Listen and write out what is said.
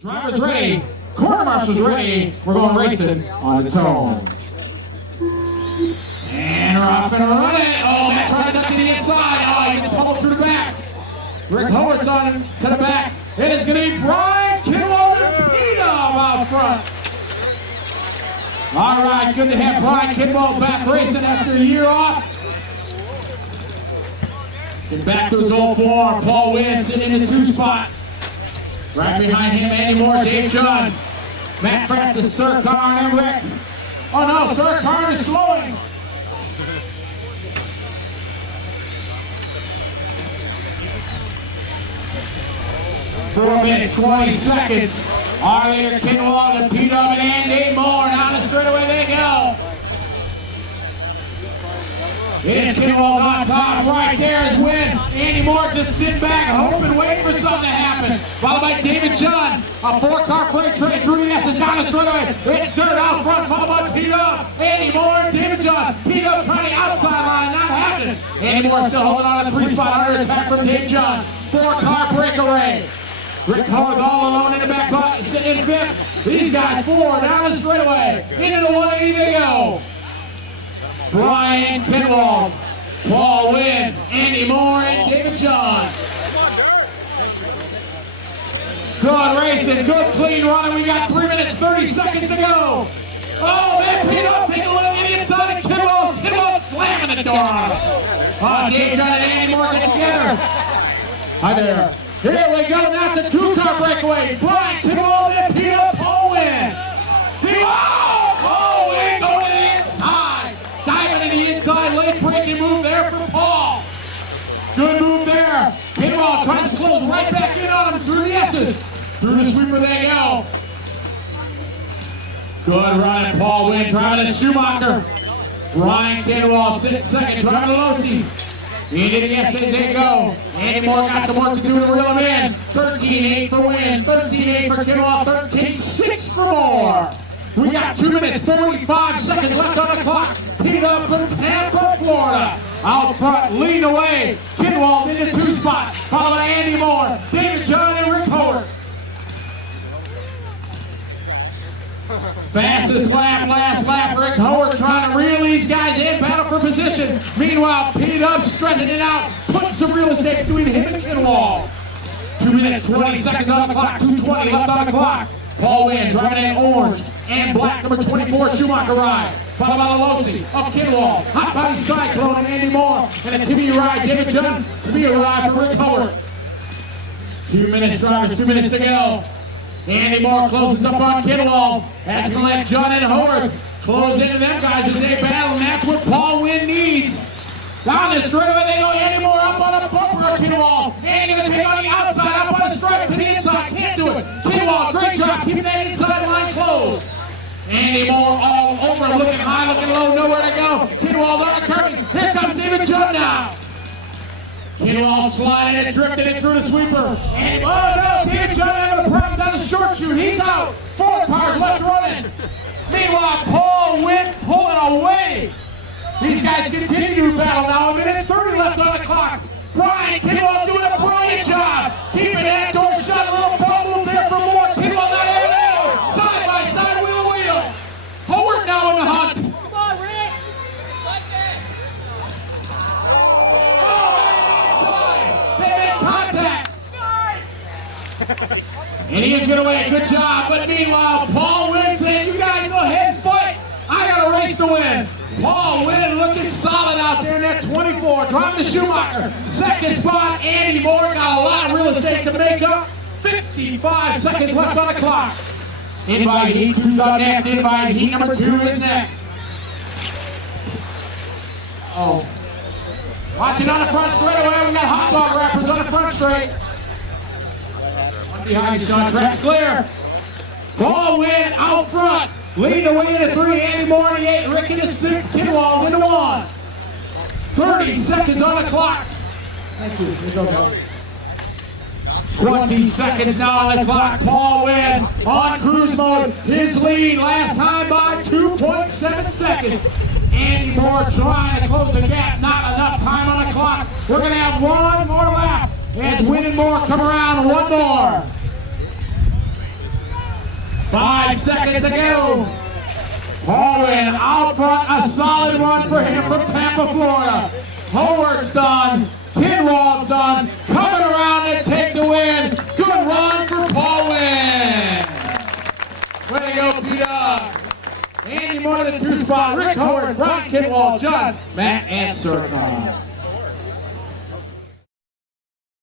Drivers ready, quarter marshals ready, we're going racing on the tone. And we're off and running. Oh, Matt trying to duck to the inside. Oh, he gets tumbled through the back. Rick Howard's on him to the back. It is going to be Brian Kidwell and Peter out front. All right, good to have Brian Kidwell back racing after a year off. Get back to his old form. Paul Wynn sitting in the 2 spot. Right behind him, Andy Moore, Dave Judd, Matt Francis, Sir Carn, and Rick. Oh no, Sir Carn is slowing. 4 minutes, 20 seconds. Our leader, Kidwell, and Pete Dub, and Andy Moore. Down the straightaway they go. It's Kidwell on top. Right there is Wynn. Andy Moore just sitting back, hoping, waiting for something to happen. Followed by David Judd. A 4-car freight train through the S's down the straightaway. It's dirt out front, followed by Pete Dub, Andy Moore, and David Judd. Pete Dub trying the outside line, not happening. Andy Moore still holding on to the 3 spot under attack from Dave Judd. 4-car breakaway. Rick Howard all alone in the back butt, sitting in 5th. These guys 4 down the straightaway. Into the 180 they go. Brian Kidwell, Paul Wynn, Andy Moore, and David Judd. Good racing, good clean running. We got 3 minutes, 30 seconds to go. Oh, man, Pete Dub taking a look at the inside of Kidwell. Kidwell slamming the door on him. Oh, David Judd and Andy Moore get together. Hi there. Here we go, now it's a 2-car breakaway. Brian Kidwell and Pete Dub, Paul Wynn. Paul Wynn going to the inside. Diving to the inside, late breaking move there for Paul. Good move there. Kidwell tries to close right back in on him through the S's. Through the sweeper they go. Good running, Paul Wynn driving to Schumacher. Brian Kidwell sitting second, driving to Losi. Into the S's they go. Andy Moore got some work to do to reel him in. 13-8 for Wynn, 13-8 for Kidwell, 13-6 for Moore. We got 2 minutes, 45 seconds left on the clock. Pete Dub from Tampa, Florida. Out front, leading the way. Kidwell in the 2 spot. Followed by Andy Moore, David Judd, and Rick Howard. Fastest lap, last lap. Rick Howard trying to reel these guys in, battle for position. Meanwhile, Pete Dub stretching it out, putting some real estate between him and Kidwell. 2 minutes, 20 seconds on the clock, 2:20 left on the clock. Paul Wynn driving in orange and black, number 24 Schumacher ride. Followed by Losi of Kidwell. Hot body cyclone and Andy Moore. And a Timmy ride, David Judd. Timmy ride for Rick Howard. 2 minutes, drivers, 2 minutes to go. Andy Moore closes up on Kidwell. That's going to let Judd and Howard close into them guys as they battle, and that's what Paul Wynn needs. Down the straightaway they go. Andy Moore up on a bumper of Kidwell. Andy going to take on the outside, up on a stripe to the inside. Can't do it. Kidwell, great job keeping that inside line closed. Andy Moore all over, looking high, looking low, nowhere to go. Kidwell on a curving. Here comes David Judd now. Kidwell sliding and drifting it through the sweeper. And oh no, David Judd having a problem down the short shoot. He's out. 4 cars left running. Meanwhile, Paul Wynn pulling away. These guys continue to battle now. 1 minute 30 left on the clock. Brian Kidwell doing a brilliant job. Keeping that door shut. A little ball move there for Moore. Kidwell not having it. Side by side, wheel to wheel. Howard now in the hunt. Come on, Rick. And he is going to win. Good job. But meanwhile, Paul Wynn saying, you guys go ahead and fight. I got a race to win. Paul Wynn looking solid out there in that 24. Driving to Schumacher. Second spot, Andy Moore got a lot of real estate to make up. 55 seconds left on the clock. Invite Heat 2's up next. Invite Heat number 2 is next. Oh. Watching on the front straightaway. We got hot dog wrappers on the front straight. Behind you, Sean. Track's clear. Paul Wynn out front. Leading the way into 3. Andy Moore in the 8. Rick in the 6. Kidwell into 1. 30 seconds on the clock. Thank you. Here you go, guys. 20 seconds now on the clock. Paul Wynn on cruise mode. His lead last time by 2.7 seconds. Andy Moore trying to close the gap. Not enough time on the clock. We're going to have 1 more lap. As Wynn and Moore come around, 1 more. 5 seconds to go. Owen out front, a solid one for him from Tampa, Florida. Howards done. Kinwald's done. Coming around to take the win. Good run for Paul Wynn. Way to go, Peter. Andy Moore in the 2 spot. Rick Howard, Brian Kinwald, John, Matt, and Sircon.